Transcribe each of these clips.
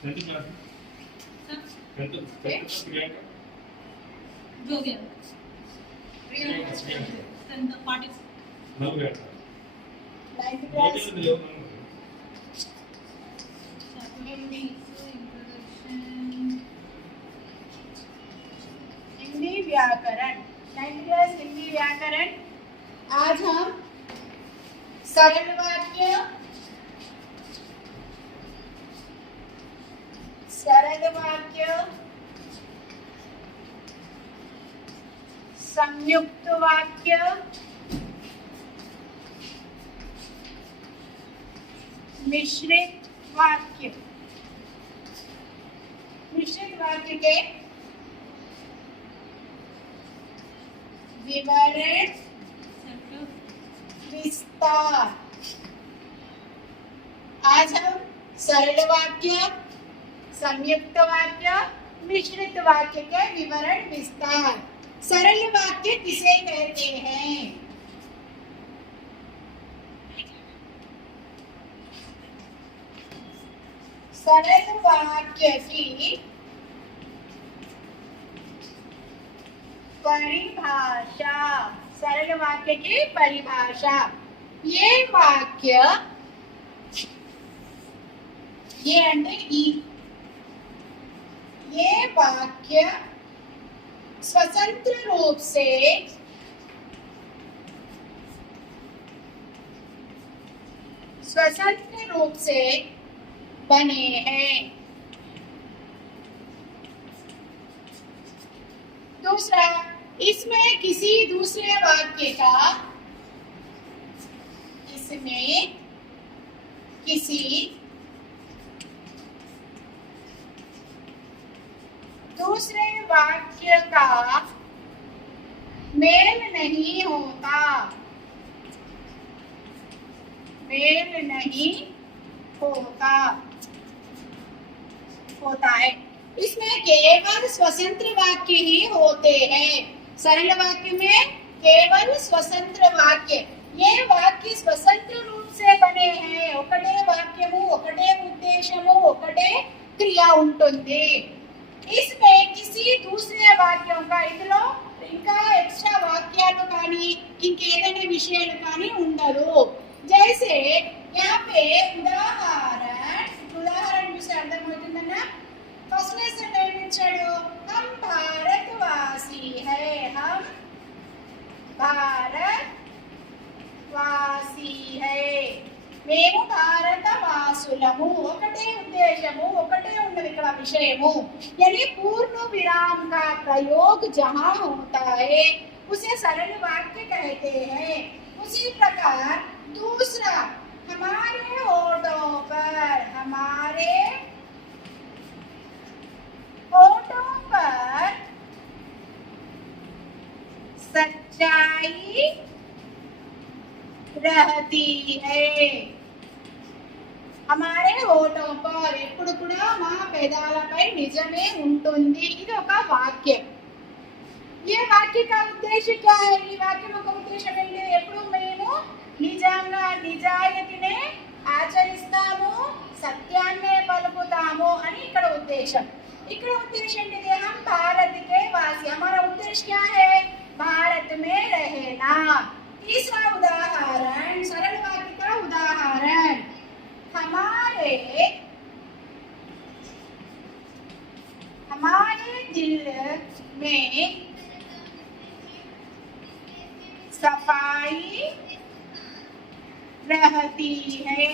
10th class में 10th Priyanka जो गया प्रियंका 10th पार्टी नलगढ़ 9th क्लास हिंदी व्याकरण 9th क्लास हिंदी व्याकरण। आज हम सरल वाक्य, संयुक्त वाक्य, मिश्रित वाक्य के विवरण विस्तार। आज हम सरल वाक्य, संयुक्त वाक्य, मिश्रित वाक्य के विवरण विस्तार। सरल वाक्य किसे कहते हैं? सरल वाक्य की परिभाषा, सरल वाक्य की परिभाषा। ये वाक्य, ये అంటే ఈ, ये वाक्य स्वतंत्र रूप से बने हैं। दूसरा, इसमें किसी दूसरे वाक्य का, इसमें किसी दूसरे वाक्य का मेल नहीं होता, मेल नहीं होता है। इसमें केवल स्वतंत्र वाक्य ही होते हैं। सरल वाक्य में केवल स्वतंत्र वाक्य, ये वाक्य स्वतंत्र रूप से बने हैं। ఒకటే వాక్యము, ఒకటే ఉద్దేశము, ఒకటే క్రియ ఉంటుంది। इसमें किसी दूसरे वाक्यों का, ఇందులో ఇంకా ఎక్స్ట్రా వాక్యాలు కానీ ఇంకేదైనా విషయాలు కానీ ఉండదు। जैसे यहाँ पे उदाहरण చూసి అర్థమవుతుందన్నా। First lesson ఏమిచ్చాడు? हम भारतवासी है, हम भारतवासी है, మేము భారతవాసులము। ఒకటే ఉద్దేశము, ఒకటే ఉన్నది ఇక్కడ విషయము। यानी पूर्ण विराम का प्रयोग जहाँ होता है उसे सरल वाक्य कहते हैं। उसी प्रकार दूसरा, हमारे होठों पर सच्चाई रहती है। हमारे होठों पर ఎప్పుడు కూడా మా పెదాలపై నిజమే ఉంటుంది। ఇది ఒక వాక్యం। ये वाक्य का उद्देश्य क्या है? ఈ వాక్యం యొక్క ఉద్దేశం ఏంటి? ఎప్పుడు మేము నిజంగా నిజాయితీనే ఆచరిస్తాము, సత్యాన్నే పలుకుతాము అని ఇక్కడ ఉద్దేశం। ఇక్కడ ఉద్దేశం ఏంటి? हम भारत के वासी, हमारा उद्देश्य क्या है? भारत में रहना। तीसरा उदाहरण, सरल वाक्य का उदाहरण, हमारे दिल में सफाई रहती है।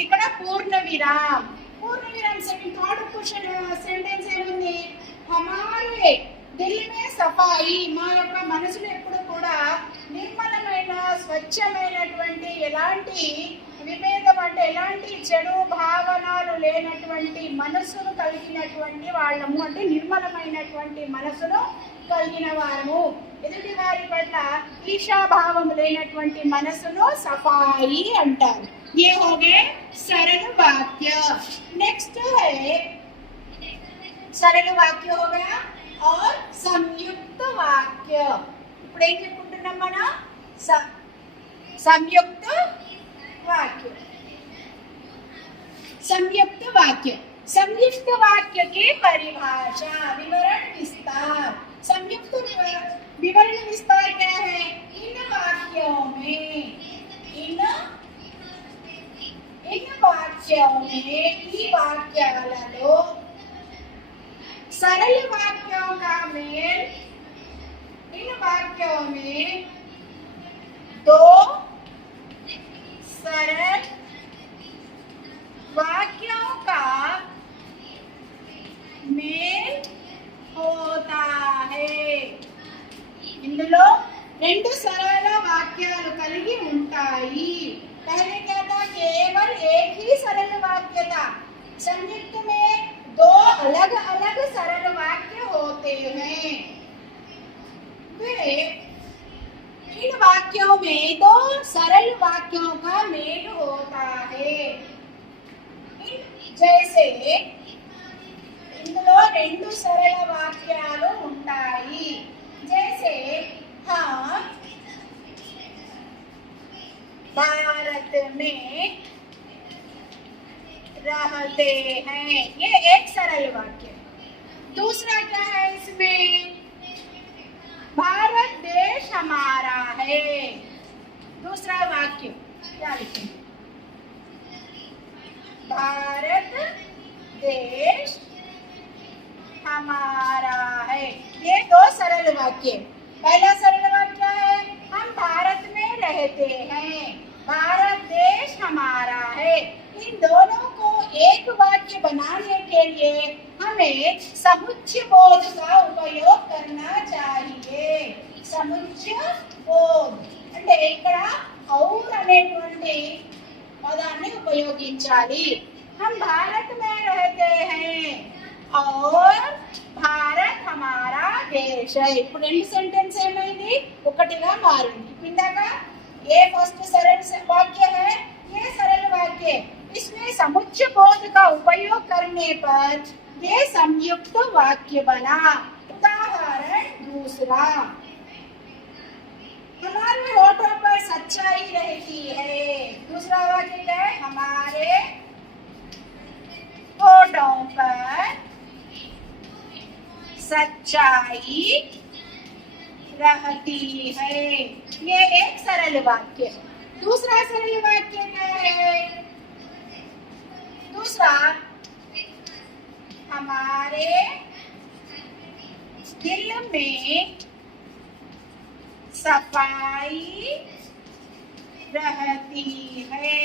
ఇక్కడ పూర్ణ విరామ్, సెకండ్ థర్డ్ క్వశ్చన్ సెంటెన్స్ ఏముంది? हमारे दिल में सफाई, మా యొక్క మనసులో ఎప్పుడు కూడా నిర్మలమైన స్వచ్ఛమైనటువంటి, ఎలాంటి విభేదం అంటే ఎలాంటి చెడు భావనలు లేనటువంటి మనసును కలిగినటువంటి వాళ్ళము, అంటే నిర్మలమైనటువంటి మనసును కలిగిన వారము। ఎదుటి వారి పట్ల ఈర్ష్యాభావం లేనటువంటి మనసును సఫాయి అంటారు। ये हो गए सरल वाक्य। नेक्स्ट है, सरल वाक्य हो गया और संयुक्त वाक्य। ఇప్పుడు ఏం చెప్పుకుంటున్నాం మనం? సంయుక్త वाक्य। संयुक्त वाक्य। संयुक्त वाक्य की परिभाषा, विवरण विस्तार। संयुक्त विवरण विस्तार क्या है? इन वाक्यों में ఈ వాక్యాలలో सरल वाक्यों का मेल, इन वाक्यों में दो सरल वाक्यों का मेल होता है। ఇందులో రెండు సరళ వాక్యాలు కలిగి ఉంటాయి। पहले क्या था? केवल एक ही सरल वाक्य था। संयुक्त में दो अलग अलग सरल वाक्य होते हैं। वे इन वाक्यों में दो सरल वाक्यों का मेल होता है। जैसे ఇందులో రెండు సరళ వాక్యాలు ఉంటాయి। जैसे हम भारत में रहते हैं, ये एक सरल वाक्य। दूसरा क्या है इसमें? भारत देश हमारा है। दूसरा वाक्य क्या लिखेंगे? भारत देश हमारा है। ये दो सरल वाक्य। पहला सरल वाक्य है हम भारत में रहते हैं, भारत देश हमारा है। इन दोनों को एक वाक्य बनाने के लिए हमें समुच्चय बोध का उपयोग करना चाहिए। समुच्चय बोध అంటే ఇక్కడ और అనేటువంటి పదాన్ని ఉపయోగించాలి। हम भारत में रहते हैं और भारत हमारा देश है। ఇప్పుడు రెండు సెంటెన్స్ ఏమైంది? ఒకటిగా మారింది। ఇందాక ये फर्स्ट सरल वाक्य है, ये सरल वाक्य। इसमें समुच्चय बोध का उपयोग करने पर ये संयुक्त वाक्य बना। उदाहरण दूसरा, हमारे होठों पर सच्चाई रहती है। दूसरा वाक्य क्या है? हमारे होठों पर सच्चाई रहती है। ये एक सरल वाक्य। दूसरा सरल वाक्य क्या है? दूसरा, हमारे दिल में सफाई रहती है।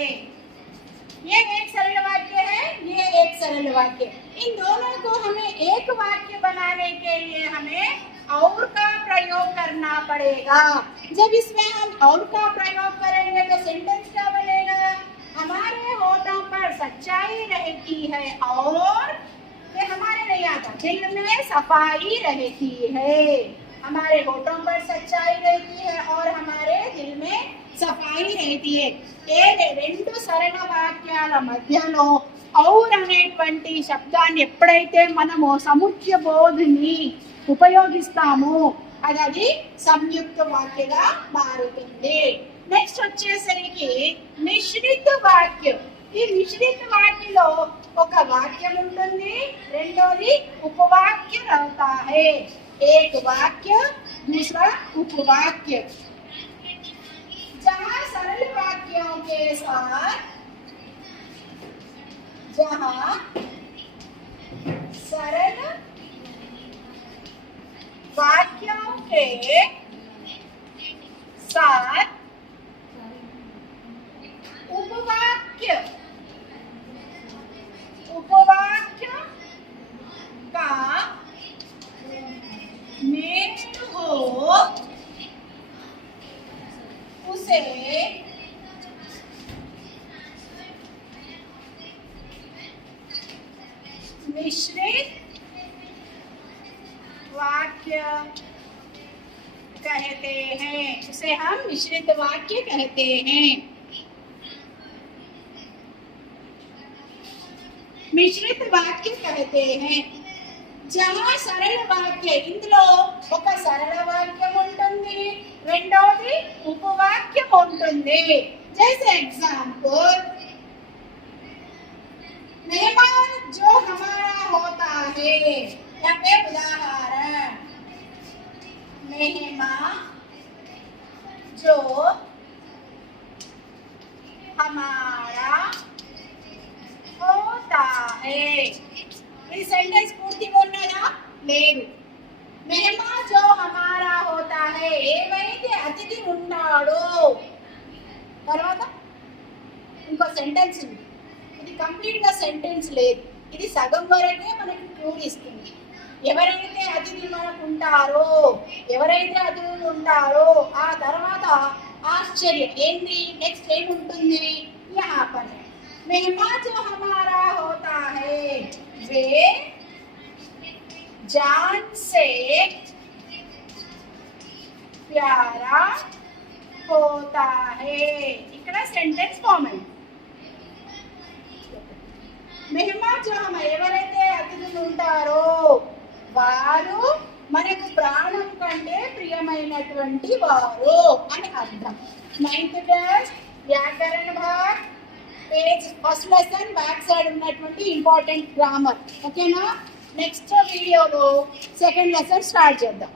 ये एक सरल वाक्य है, ये एक सरल वाक्य। इन दोनों को हमें एक वाक्य बनाने के लिए हमें और का प्रयोग करना पड़ेगा। जब इसमें हम और का प्रयोग करेंगे तो सेंटेंस क्या बनेगा? हमारे होठों पर सच्चाई रहती है और ये हमारे नहीं आता, दिल में सफाई रहती है। हमारे होठों पर सच्चाई रहती है और हमारे दिल में सफाई रहती है। ये రెండు సరళ వాక్యాల మధ్యలో और అనేటువంటి శబ్దాన్ని ఎప్పుడైతే మనము సముచ్చయ బోధిని ఉపయోగిస్తామో అది సంయుక్త వాక్యగా మారుతుంది। నెక్స్ట్ వచ్చేసరికి మిశ్రిత వాక్యం। ఈ మిశ్రిత వాక్యలో ఒక వాక్యం ఉంటుంది, రెండోది ఉపవాక్య रहता है। एक वाक्य दूसरा उपवाक्य। जहाँ सरल वाक्यों के साथ सरल वाक्यों के साथ उपवाक्य का मेल हो उसे मिश्रित वाक्य कहते हैं। उसे हम मिश्रित वाक्य कहते हैं। मिश्रित वाक्य कहते हैं जहाँ सरल वाक्य, ఇందులో ఒక సరళ వాక్యం ఉంటుంది, రెండోది ఉపవాక్యం ఉంటుంది। जैसे एग्जाम्पल है। यहाँ पे उदाहरण, मेहमान जो हमारा होता है। ఈ సెంటెన్స్ పూర్తి ఉన్నారా లేదు. మెహమాన్ జో హమారా హోతా హై, ఏవైతే అతిథి ఉంటాడో. తర్వాత ఇంకో సెంటెన్స్ ఉంది, ఇది కంప్లీట్ గా సెంటెన్స్ లేదు, ఇది సగం వరకే మనకి క్లూ ఇస్తుంది. ఎవరైతే అతిథి మనకు ఉంటారో, ఎవరైతే అతిథులు ఉంటారో ఆ తర్వాత ఆశ్చర్యం ఏంటి, నెక్స్ట్ ఏముంటుంది, యహా పర్ मेहमान जो हमारा होता है वे जान से प्यारा होता है. ఇక్కడ సెంటెన్స్ ఫామ్ అయింది. మెహమాన్ జో ఎవరైతే అతిథులు ఉంటారో వారు మనకు ప్రాణం కంటే ప్రియమైనటువంటి వారు అని అర్థం. 9th క్లాస్ వ్యాకరణ భాగ్ page first lesson back side ఉన్నటువంటి ఇంపార్టెంట్ గ్రామర్. ఓకేనా? నెక్స్ట్ వీడియోలో సెకండ్ లెసన్ స్టార్ట్ చేద్దాం.